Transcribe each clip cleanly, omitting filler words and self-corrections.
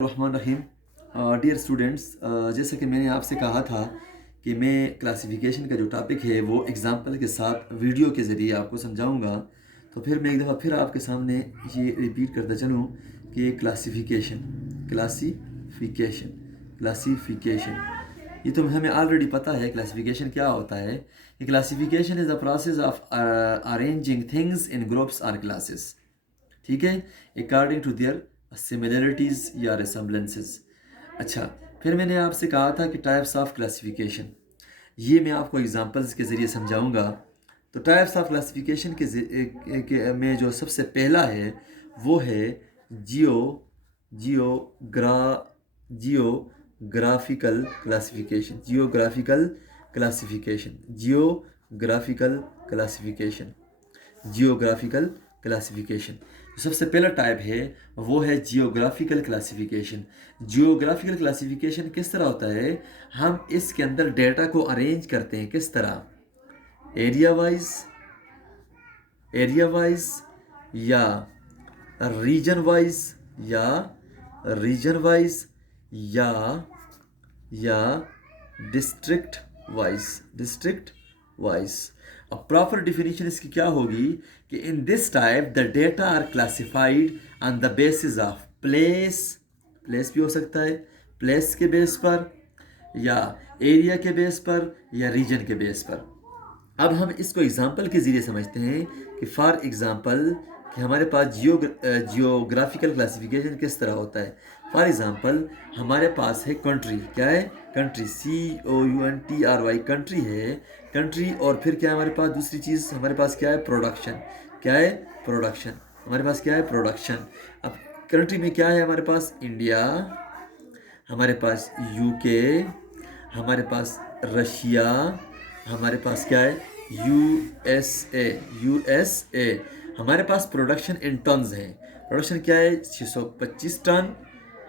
रहमान रहीम। Dear students, जैसा कि मैंने आपसे कहा था कि मैं क्लासिफिकेशन का जो टॉपिक है वो एग्ज़ाम्पल के साथ वीडियो के ज़रिए आपको समझाऊंगा। तो फिर मैं एक दफ़ा फिर आपके सामने ये रिपीट करता चलूँ कि क्लासिफिकेशन क्लासिफिकेशन क्लासिफिकेशन ये तो हमें ऑलरेडी पता है। क्लासिफिकेशन क्या होता है? कि classification is the process of arranging things in groups और क्लासेस, ठीक है, अकॉर्डिंग टू देयर सिमिलरिटीज़ या रेसम्बलेंसेस। अच्छा, फिर मैंने आपसे कहा था कि टाइप्स ऑफ क्लासिफिकेशन, ये मैं आपको एग्जांपल्स के ज़रिए समझाऊंगा। तो टाइप्स ऑफ क्लासिफिकेशन में जो सबसे पहला है वो है geo geogra geographical classification geographical classification geographical classification geographical classification. सबसे पहला टाइप है वो है जियोग्राफिकल क्लासिफिकेशन। जियोग्राफिकल क्लासिफिकेशन किस तरह होता है? हम इसके अंदर डेटा को अरेंज करते हैं किस तरह? एरिया वाइज या रीजन वाइज या रीजन वाइज या या डिस्ट्रिक्ट वाइज। अब प्रॉपर डिफिनीशन इसकी क्या होगी कि in this type the data are classified on the basis of place भी हो सकता है, प्लेस के बेस पर या एरिया के बेस पर या रीजन के बेस पर। अब हम इसको एग्जांपल के ज़रिए समझते हैं कि फॉर एग्जांपल कि हमारे पास जियोग्राफिकल क्लासिफिकेशन किस तरह होता है। फॉर एग्जांपल हमारे पास है कंट्री। क्या है? कंट्री, COUNTRY कंट्री है। कंट्री और फिर क्या है हमारे पास? दूसरी चीज़ हमारे पास क्या है? प्रोडक्शन। क्या है? प्रोडक्शन। हमारे पास क्या है? प्रोडक्शन। अब कंट्री में क्या है हमारे पास? इंडिया, हमारे पास UK, हमारे पास रशिया, हमारे पास क्या है? USA। हमारे पास प्रोडक्शन इन टन्स है। प्रोडक्शन क्या है? 625 टन।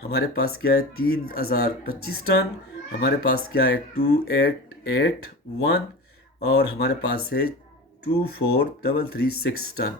हमारे पास क्या है? 3025 टन। हमारे पास क्या है? 2881। और हमारे पास है 24336 टन।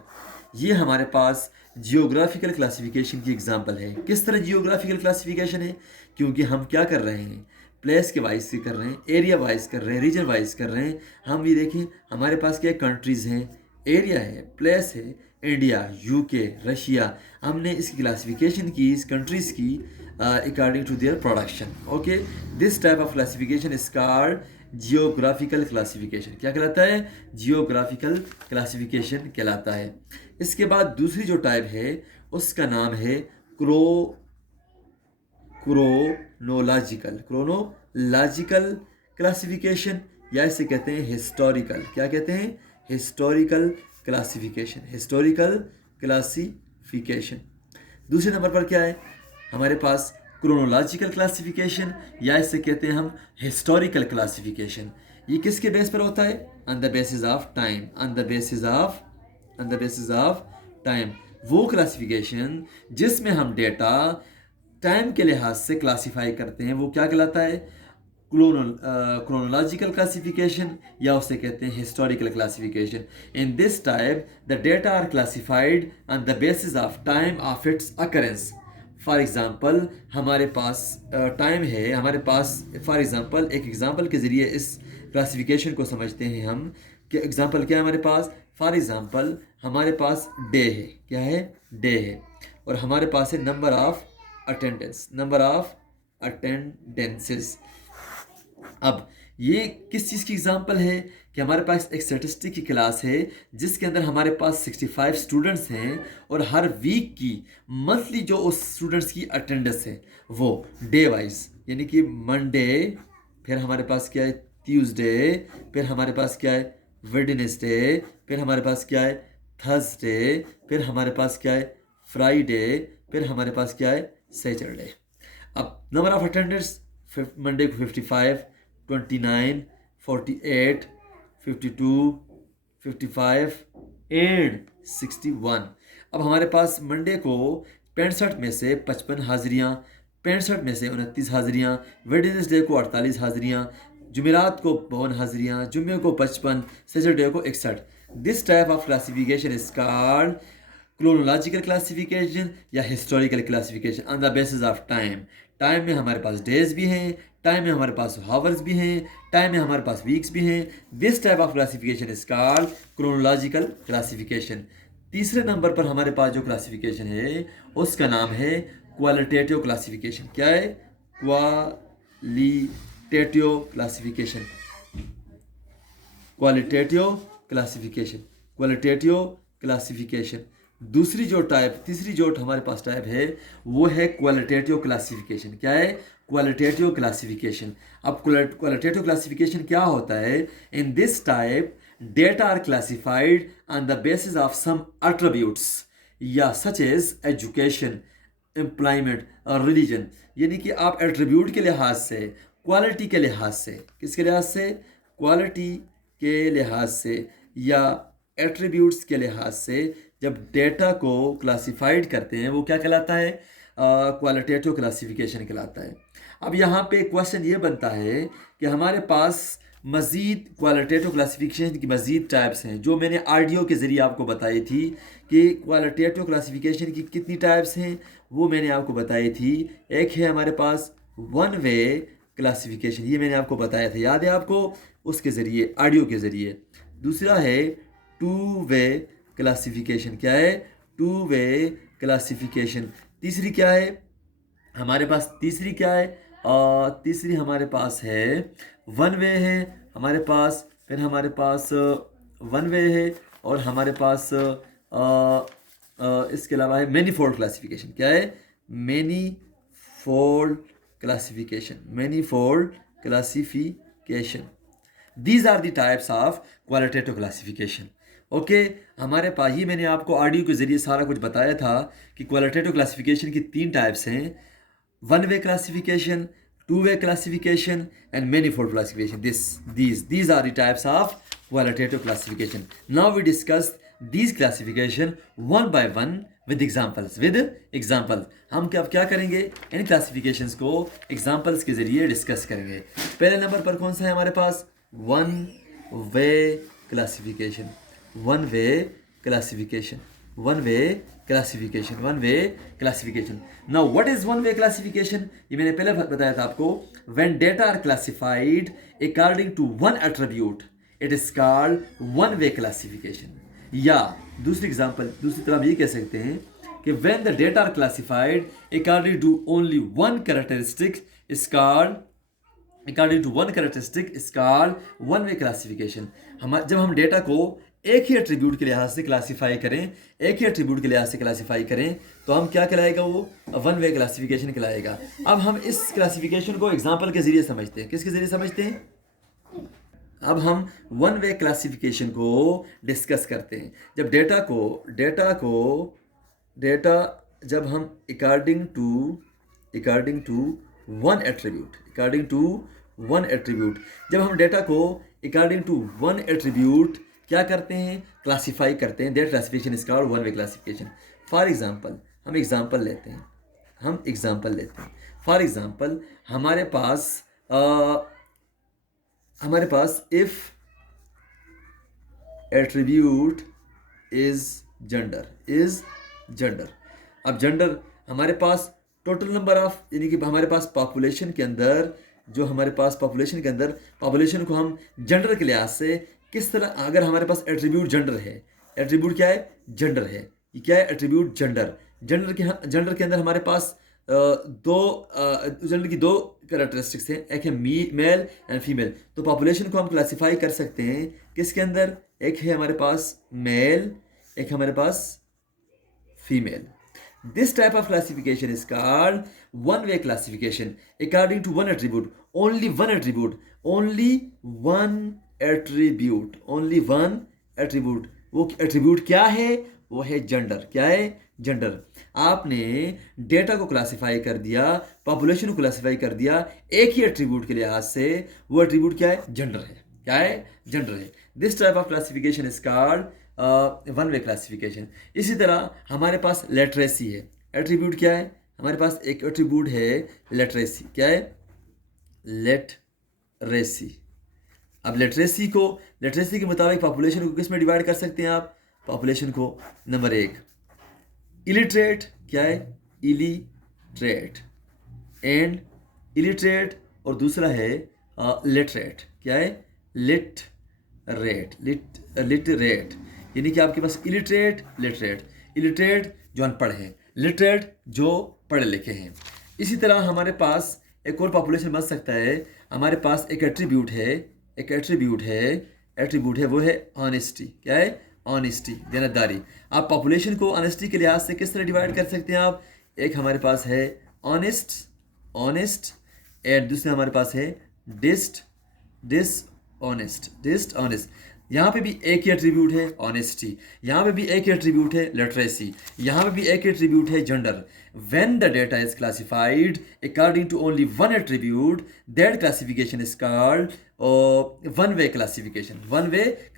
ये हमारे पास जियोग्राफिकल क्लासिफिकेशन की एग्जांपल है। किस तरह जियोग्राफिकल क्लासिफिकेशन है? क्योंकि हम क्या कर रहे हैं? प्लेस के वाइज से कर रहे हैं, एरिया वाइज कर रहे हैं, रीजन वाइज कर रहे हैं। हम ये देखें हमारे पास क्या कंट्रीज़ हैं, एरिया है, प्लेस है, इंडिया, UK, रशिया। हमने इसकी क्लासिफिकेशन की इस कंट्रीज़ की according to their production. Okay, this type of classification is called geographical classification. क्या कहलाता है? जियोग्राफिकल क्लासिफिकेशन कहलाता है। इसके बाद दूसरी जो टाइप है उसका नाम है क्रोनोलॉजिकल क्लासिफिकेशन, या इसे कहते हैं हिस्टोरिकल। क्या कहते हैं? Historical classification. दूसरे नंबर पर क्या है हमारे पास? क्रोनोलॉजिकल क्लासिफिकेशन, या इसे कहते हैं हम हिस्टोरिकल क्लासिफिकेशन। ये किसके बेस पर होता है? On the basis of time. On the basis of time. वो क्लासिफिकेशन जिसमें हम डेटा टाइम के लिहाज से क्लासिफाई करते हैं वो क्या कहलाता है? क्रोनोलॉजिकल क्लासिफिकेशन, या उसे कहते हैं historical classification. In this type the data are classified on the basis of time of its occurrence. For example हमारे पास टाइम है, हमारे पास फॉर एग्ज़ाम्पल एक एग्ज़ाम्पल के ज़रिए इस क्लासिफिकेशन को समझते हैं हम कि एग्ज़ाम्पल क्या है हमारे पास? फॉर एग्ज़ाम्पल हमारे पास डे है। क्या है? डे है। और हमारे पास है नंबर ऑफ अटेंडेंसेस। अब ये किस चीज़ की एग्जांपल है कि हमारे पास एक स्टैटिस्टिक की क्लास है जिसके अंदर हमारे पास 65 स्टूडेंट्स हैं और हर वीक की मंथली जो उस स्टूडेंट्स की अटेंडेंस है वो डे वाइज, यानी कि मंडे, फिर हमारे पास क्या है? ट्यूसडे, फिर हमारे पास क्या है? वेडनेसडे, फिर हमारे पास क्या है? थर्सडे, फिर हमारे पास क्या है? फ्राइडे, फिर हमारे पास क्या है? सैटरडे। अब नंबर ऑफ अटेंडेंट्स मंडे को 55, 29, 48, 52, 55 एंड 61। अब हमारे पास मंडे को 65 में से 55 हाजिरियाँ, 65 में से 29 हाजिरियाँ, वेडनेसडे को 48 हाजिरियाँ, जुमेरात को 52 हाजिरियाँ, जुम्मे को 55, सैटरडे को 61। This type of classification is called chronological classification या historical classification on the basis of time. Time में हमारे पास डेज भी हैं, टाइम में हमारे पास हावर्स भी हैं, टाइम में हमारे पास वीक्स भी हैं। This type of classification is called chronological classification. तीसरे नंबर पर हमारे पास जो क्लासिफिकेशन है उसका नाम है क्वालिटेटिव क्लासिफिकेशन। क्या है? Qualitative classification. Qualitative classification, qualitative classification. तीसरी जो हमारे पास टाइप है वो है क्वालिटेटिव क्लासिफिकेशन। क्या है? Qualitative classification. अब क्वालिटेटिव क्लासिफिकेशन क्या होता है? In this type data are classified on the basis of some attributes या सच एज एजुकेशन, एम्प्लॉयमेंट और रिलीजन। यानी कि आप एट्रीब्यूट के लिहाज से, क्वालिटी के लिहाज से, किसके लिहाज से? क्वालिटी के लिहाज से या एट्रीब्यूट्स के लिहाज से जब डेटा को क्लासिफाइड करते हैं वो क्या कहलाता है? क्वालिटेटिव क्लासिफिकेशन कहलाता है। अब यहाँ पे क्वेश्चन ये बनता है कि हमारे पास मज़ीद क्वालिटेटिव क्लासिफिकेशन की मज़ीद टाइप्स हैं, जो मैंने ऑडियो के ज़रिए आपको बताई थी कि क्वालिटेटिव क्लासिफिकेशन की कितनी टाइप्स हैं, वो मैंने आपको बताई थी। एक है हमारे पास वन वे क्लासिफिकेशन, ये मैंने आपको बताया था, याद है आपको? उसके ज़रिए, ऑडियो के ज़रिए। दूसरा है टू वे क्लासिफिकेशन। क्या है? Two way classification. तीसरी क्या है हमारे पास? तीसरी क्या है? तीसरी हमारे पास है वन वे है हमारे पास, फिर हमारे पास वन वे है और हमारे पास इसके अलावा है मैनीफोल्ड क्लासिफिकेशन। क्या है? Manifold classification, manifold classification. These are the types of qualitative classification. Okay, हमारे पास ये मैंने आपको ऑडियो के ज़रिए सारा कुछ बताया था कि क्वालिटेटिव क्लासिफिकेशन की 3 टाइप्स हैं: one way classification, two way classification and manifold classification. These are the types of qualitative classification. Now we discuss these classification one by one with examples. हम क्या करेंगे? इन क्लासिफिकेशंस को एग्जाम्पल्स के ज़रिए discuss करेंगे। पहले नंबर पर कौन सा है हमारे पास? One way classification. One way classification, one way classification, one way classification. Now what is one way classification? ये मैंने पहले बताया था आपको। When data are classified according to one attribute it is called one way classification. या दूसरी तरह हम ये कह सकते हैं कि when the data are classified according to only one characteristic is called one way classification. जब हम डेटा को एक ही एट्रीब्यूट के लिहाज से क्लासिफाई करें, तो हम क्या कहलाएगा? वो वन वे क्लासिफिकेशन कहलाएगा। अब हम इस क्लासिफिकेशन को एग्जांपल के ज़रिए समझते हैं। किसके ज़रिए समझते हैं? अब हम वन वे क्लासिफिकेशन को डिस्कस करते हैं। जब जब हम अकॉर्डिंग टू वन एट्रीब्यूट जब हम डेटा को अकॉर्डिंग टू वन एट्रीब्यूट क्या करते हैं? क्लासिफाई करते हैं। That classification is called one way classification. For example, हम एग्जांपल लेते हैं। फॉर एग्जांपल हमारे पास इफ एट्रीब्यूट इज जेंडर। अब जेंडर हमारे पास टोटल नंबर ऑफ, यानी कि हमारे पास पॉपुलेशन के अंदर पॉपुलेशन को हम जेंडर के लिहाज से किस तरह, अगर हमारे पास एट्रीब्यूट जेंडर है, एट्रीब्यूट क्या है? जेंडर है। ये क्या है? Attribute gender. जेंडर के अंदर हमारे पास जेंडर की दो कैरेक्टरिस्टिक्स हैं, एक है मेल एंड फीमेल। तो पॉपुलेशन को हम क्लासिफाई कर सकते हैं किसके अंदर? एक है हमारे पास मेल, एक है हमारे पास female. This type of classification is called one-way classification. According to one attribute, only one attribute. वो attribute क्या है? वो है gender. क्या है? gender. आपने डेटा को क्लासिफाई कर दिया, पॉपुलेशन को क्लासिफाई कर दिया एक ही एट्रीब्यूट के लिहाज से। वो एट्रीब्यूट क्या है? जेंडर है। क्या है? जेंडर है। This type of classification is called one way classification. इसी तरह हमारे पास लिटरेसी है। एट्रीब्यूट क्या है? हमारे पास एक एट्रीब्यूट है लिटरेसी। क्या है? लिटरेसी। अब लिटरेसी के मुताबिक पॉपुलेशन को किस में डिवाइड कर सकते हैं आप? पॉपुलेशन को नंबर 1 इलिटरेट क्या है, इलिटरेट, एंड इलिटरेट, और दूसरा है लिटरेट, क्या है, लिटरेट, यानी कि आपके पास इलिटरेट, लिटरेट, इलिटरेट जो अनपढ़ हैं, लिटरेट जो पढ़े लिखे हैं। इसी तरह हमारे पास एक और पॉपुलेशन बन सकता है। हमारे पास एक एट्रीब्यूट है, एट्रीब्यूट है, वो है ऑनेस्टी, क्या है, ऑनेस्टी, देनदारी। आप पॉपुलेशन को ऑनेस्टी के लिहाज से किस तरह डिवाइड कर सकते हैं आप, एक हमारे पास है ऑनेस्ट, एंड दूसरा हमारे पास है डिसऑनेस्ट। यहाँ पे भी एक ही एट्रीब्यूट है ऑनेस्टी, यहाँ पे भी एक ही एट्रीब्यूट है लिटरेसी, यहाँ पे भी एक एट्रीब्यूट है gender. When the data is classified according to only one attribute, that classification is called one way classification.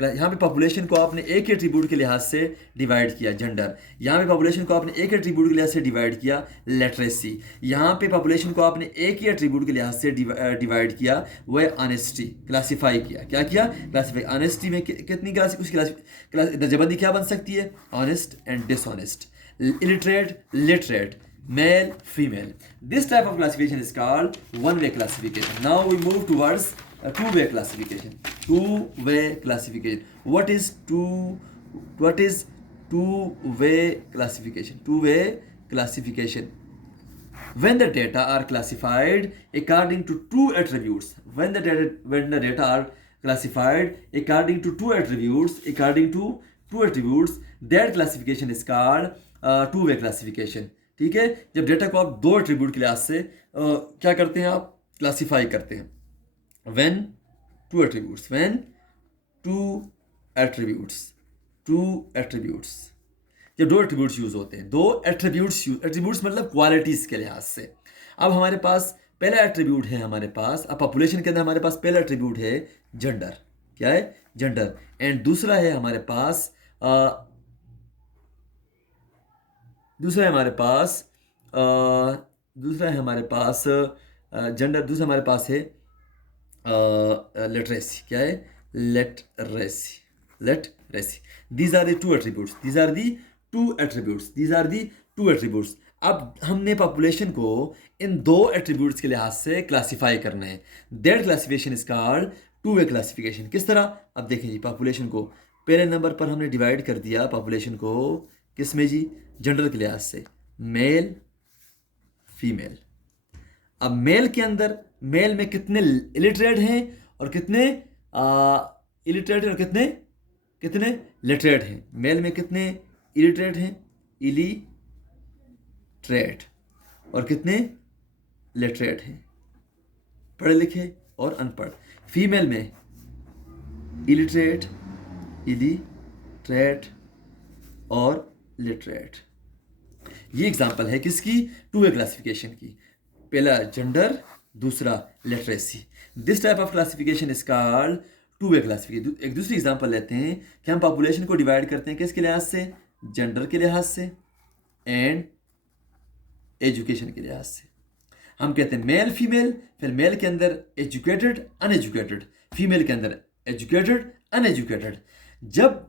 यहाँ पे पॉपुलेशन को आपने एक ही एट्रीब्यूट के लिहाज से डिवाइड किया, जेंडर। यहाँ पे पॉपुलेशन को आपने एक एट्रीब्यूट के लिहाज से डिवाइड किया, लिटरेसी। यहाँ पे पॉपुलेशन को आपने एक ही एट्रीब्यूट के लिहाज से डिवाइड किया, वो है ऑनेस्टी, क्लासीफाई किया। क्या किया, क्लासीफाई। ऑनेस्टी में कितनी दर्जाबंदी क्या बन सकती है, honest and dishonest, illiterate, literate, male, female. This type of classification is called one-way classification. Now we move towards a two-way classification. Two-way classification. What is two-way classification? Two-way classification. When the data are classified according to two attributes. When the data are classified according to two attributes, that classification is called two-way classification. ठीक है, जब data को आप दो attribute के लिहाज से क्या करते हैं, आप क्लासीफाई करते हैं। व्हेन टू एट्रीब्यूट्स जब दो एट्रीब्यूट्स यूज होते हैं, एट्रीब्यूट्स मतलब क्वालिटीज के लिहाज से। अब हमारे पास पहला एट्रीब्यूट है, हमारे पास अब पॉपुलेशन के अंदर हमारे पास पहला एट्रीब्यूट है जेंडर, क्या है, जेंडर, एंड दूसरा है हमारे पास जेंडर, दूसरा हमारे पास है लिटरेसी, क्या है, literacy. These are the two attributes. अब हमने पॉपुलेशन को इन दो एट्रीब्यूट्स के लिहाज से क्लासीफाई करना है। That classification is called two way classification. किस तरह, अब देखें जी, पॉपुलेशन को पहले नंबर पर हमने डिवाइड कर दिया, पॉपुलेशन को किस में जी, जेंडर के लिहाज से, मेल, फीमेल। अब मेल के अंदर, मेल में कितने इलिटरेट हैं और कितने इलिटरेट हैं और कितने लिटरेट हैं। मेल में कितने इलिटरेट हैं, इलिटरेट, और कितने लिटरेट हैं, पढ़े लिखे और अनपढ़। फीमेल में इलिटरेट और लिटरेट। ये एग्जांपल है किसकी, टू वे क्लासिफिकेशन की। पहला जेंडर, दूसरा literacy. This type of classification is called two way classification. एक दूसरी एग्जांपल लेते हैं कि हम पॉपुलेशन को डिवाइड करते हैं किसके लिहाज से, जेंडर के लिहाज से एंड एजुकेशन के लिहाज से। हम कहते हैं मेल, फीमेल, फिर मेल के अंदर एजुकेटेड, अनएजुकेटेड, फीमेल के अंदर एजुकेटेड, अनएजुकेटेड। जब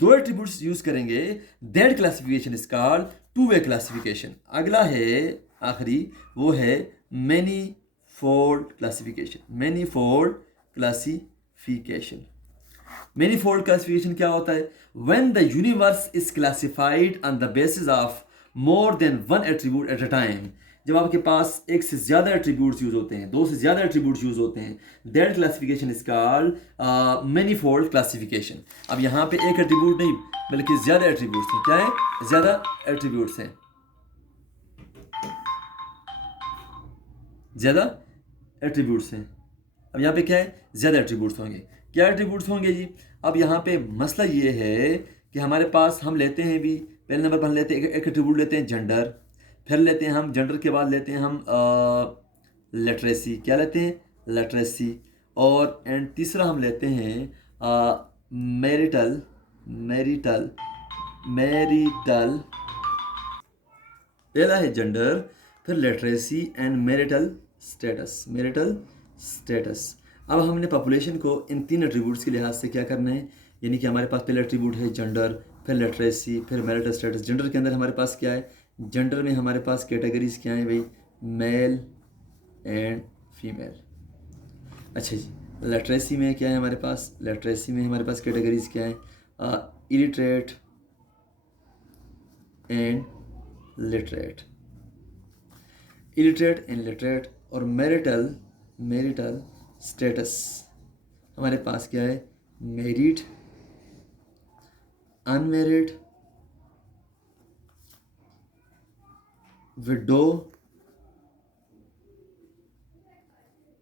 दो एट्रीब्यूट्स यूज करेंगे, that classification is called two way classification. अगला है आखिरी, वो है मैनीफोल्ड क्लासिफिकेशन। मैनीफोल्ड क्लासिफिकेशन क्या होता है, when the universe is classified on the basis of more than one attribute at a time. जब आपके पास एक से ज़्यादा एट्रीब्यूट्स यूज होते हैं, दो से ज़्यादा एट्रीब्यूट्स यूज होते हैं, that classification is called manifold classification. अब यहाँ पे एक एट्रीब्यूट नहीं बल्कि ज़्यादा एट्रीब्यूट्स हैं। क्या है, ज़्यादा एट्रीब्यूट्स हैं, ज़्यादा एट्रीब्यूट्स हैं। अब यहाँ पे क्या है, ज़्यादा एट्रीब्यूट्स होंगे। क्या एट्रीब्यूट्स होंगे जी, अब यहाँ पे मसला ये है कि हमारे पास हम लेते हैं भी, पहले नंबर पर हम लेते हैं एक एट्रीब्यूट लेते हैं जेंडर, फिर लेते हैं हम जेंडर के बाद लेते हैं हम लिटरेसी। क्या लेते हैं, लिटरेसी, और एंड तीसरा हम लेते हैं मैरिटल। पहला है जेंडर, फिर लिटरेसी एंड मैरिटल स्टेटस। अब हमने पॉपुलेशन को इन तीन एट्रीब्यूट्स के लिहाज से क्या करना है, यानी कि हमारे पास पहला एट्रीब्यूट है जेंडर, फिर लिटरेसी, फिर मैरिटल स्टेटस। जेंडर के अंदर हमारे पास क्या है? जेंडर में हमारे पास कैटेगरीज क्या हैं भाई? Male and female. अच्छा जी, लिटरेसी में क्या है हमारे पास? लिटरेसी में हमारे पास कैटेगरीज क्या है? Illiterate and literate, illiterate and literate. और मैरिटल स्टेटस हमारे पास क्या है? Married, unmarried, window,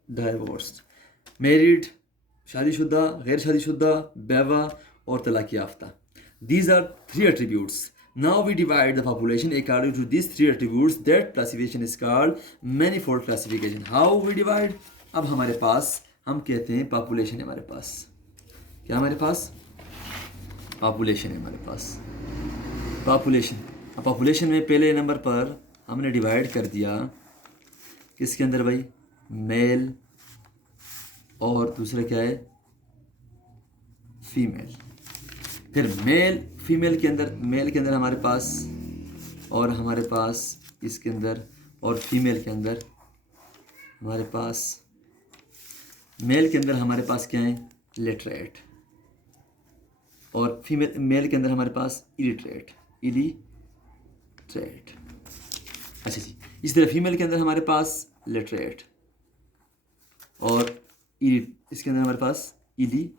divorced. Married शादीशुदा, गैर शादीशुदा, बेवा और तलाक याफ्ता। These are three attributes. Now we divide the population according to these three attributes. That classification is called manifold classification. How we divide? अब हमारे पास हम कहते हैं पॉपुलेशन है हमारे पास। क्या हमारे पास? पॉपुलेशन है हमारे पास। पॉपुलेशन, अब पॉपुलेशन में पहले नंबर पर हमने डिवाइड कर दिया किसके अंदर भाई? मेल, और दूसरा क्या है? फीमेल। फिर मेल फीमेल के अंदर, मेल के अंदर हमारे पास, और हमारे पास इसके अंदर, और फीमेल के अंदर हमारे पास, मेल के अंदर हमारे पास क्या है? लिटरेट, और फीमेल मेल के अंदर हमारे पास इलिटरेट। अच्छा जी, इस तरह फीमेल के अंदर हमारे पास लिटरेट, और इसके अंदर हमारे पास इलिटरेट।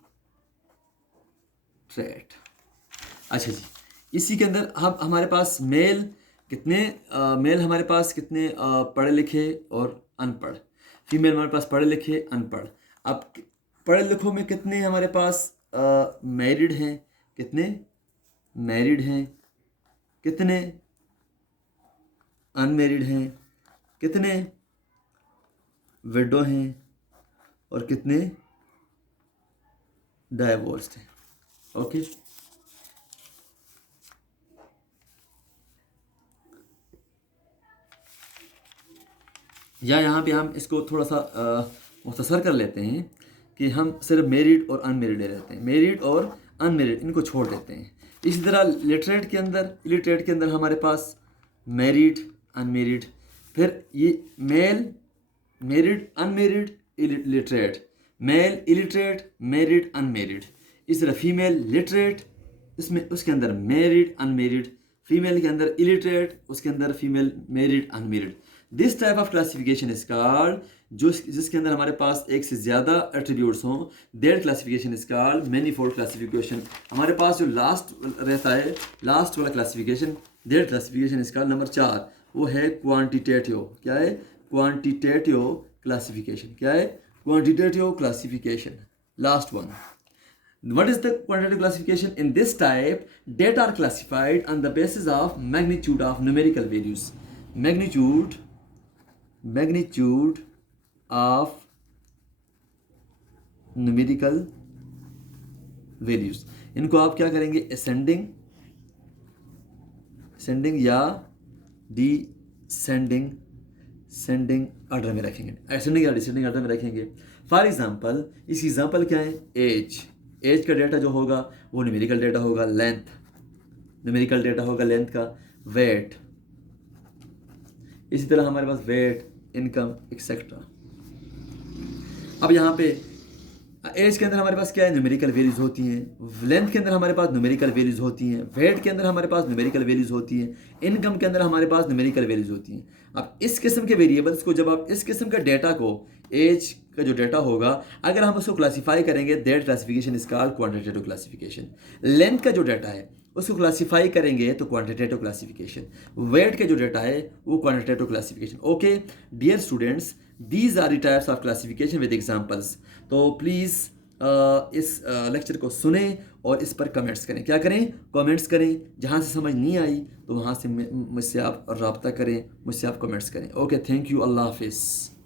अच्छा जी, इसी के अंदर हम हमारे पास मेल कितने मेल हमारे पास कितने पढ़े लिखे और अनपढ़। फीमेल हमारे पास पढ़े लिखे, अनपढ़। अब पढ़े लिखों में कितने हमारे पास मैरिड हैं, कितने मैरिड हैं, कितने अनमैरिड हैं, कितने विडो हैं, और कितने डाइवोर्स्ड हैं। ओके, या यहाँ पे हम इसको थोड़ा सा मुख्तसर कर लेते हैं कि हम सिर्फ मैरिड और अनमैरिड रहते हैं, मैरिड और अनमैरिड इनको छोड़ देते हैं। इसी तरह लिटरेट के अंदर, इलिटरेट के अंदर हमारे पास मैरिड, अनमैरिड, फिर ये male, married, unmarried, literate, male, illiterate, married, unmarried. इस तरह फीमेल लिटरेट, इसमें उसके अंदर मैरिड, अनमैरिड, फीमेल के अंदर इलिटरेट, उसके अंदर female married, unmarried. This type of classification is called, जो जिसके अंदर हमारे पास एक से ज़्यादा एट्रीब्यूट्स हों, that classification is called manifold classification. हमारे पास जो लास्ट रहता है, लास्ट वाला classification, that classification is called number 4, वो है क्वांटिटेटिव। क्या है? Quantitative classification. क्या है? Quantitative classification, last one. What is the quantitative classification? In this type, data are classified on the basis of magnitude of numerical values. Magnitude of numerical values. इनको आप क्या करेंगे? ascending या descending order में रखेंगे, ascending या descending order में रखेंगे। फॉर एग्जाम्पल, इसकी एग्जाम्पल क्या है? एज का डेटा जो होगा वो न्यूमेरिकल डेटा होगा, न्यूमेरिकल डेटा होगा लेंथ का। वेट, इसी तरह हमारे पास वेट, इनकम, एक्सेट्रा। अब यहाँ पे एज के अंदर हमारे पास क्या है? न्यूमेरिकल वैल्यूज होती हैं। लेंथ के अंदर हमारे पास न्यूमेरिकल वैल्यूज होती हैं। वेट के अंदर हमारे पास न्यूमेरिकल वैल्यूज होती हैं। इनकम के अंदर हमारे पास न्यूमेरिकल वैल्यूज होती हैं। अब इस किस्म के वेरिएबल्स को, जब आप इस किस्म का डेटा को, एज का जो डेटा होगा, अगर हम उसको क्लासीफाई करेंगे, that classification is called quantitative classification. Length का जो डेटा है उसको क्लासीफाई करेंगे तो क्वांटिटेटिव क्लासिफिकेशन। वेट के जो डेटा है वो quantitative classification. Okay dear students, these are the types of classification with examples. तो प्लीज़ इस लेक्चर को सुने और इस पर कमेंट्स करें। क्या करें? कमेंट्स करें। जहाँ से समझ नहीं आई तो वहाँ से मुझसे आप रब्ता करें, मुझसे आप कमेंट्स करें। ओके, थैंक यू, अल्लाह हाफिज़।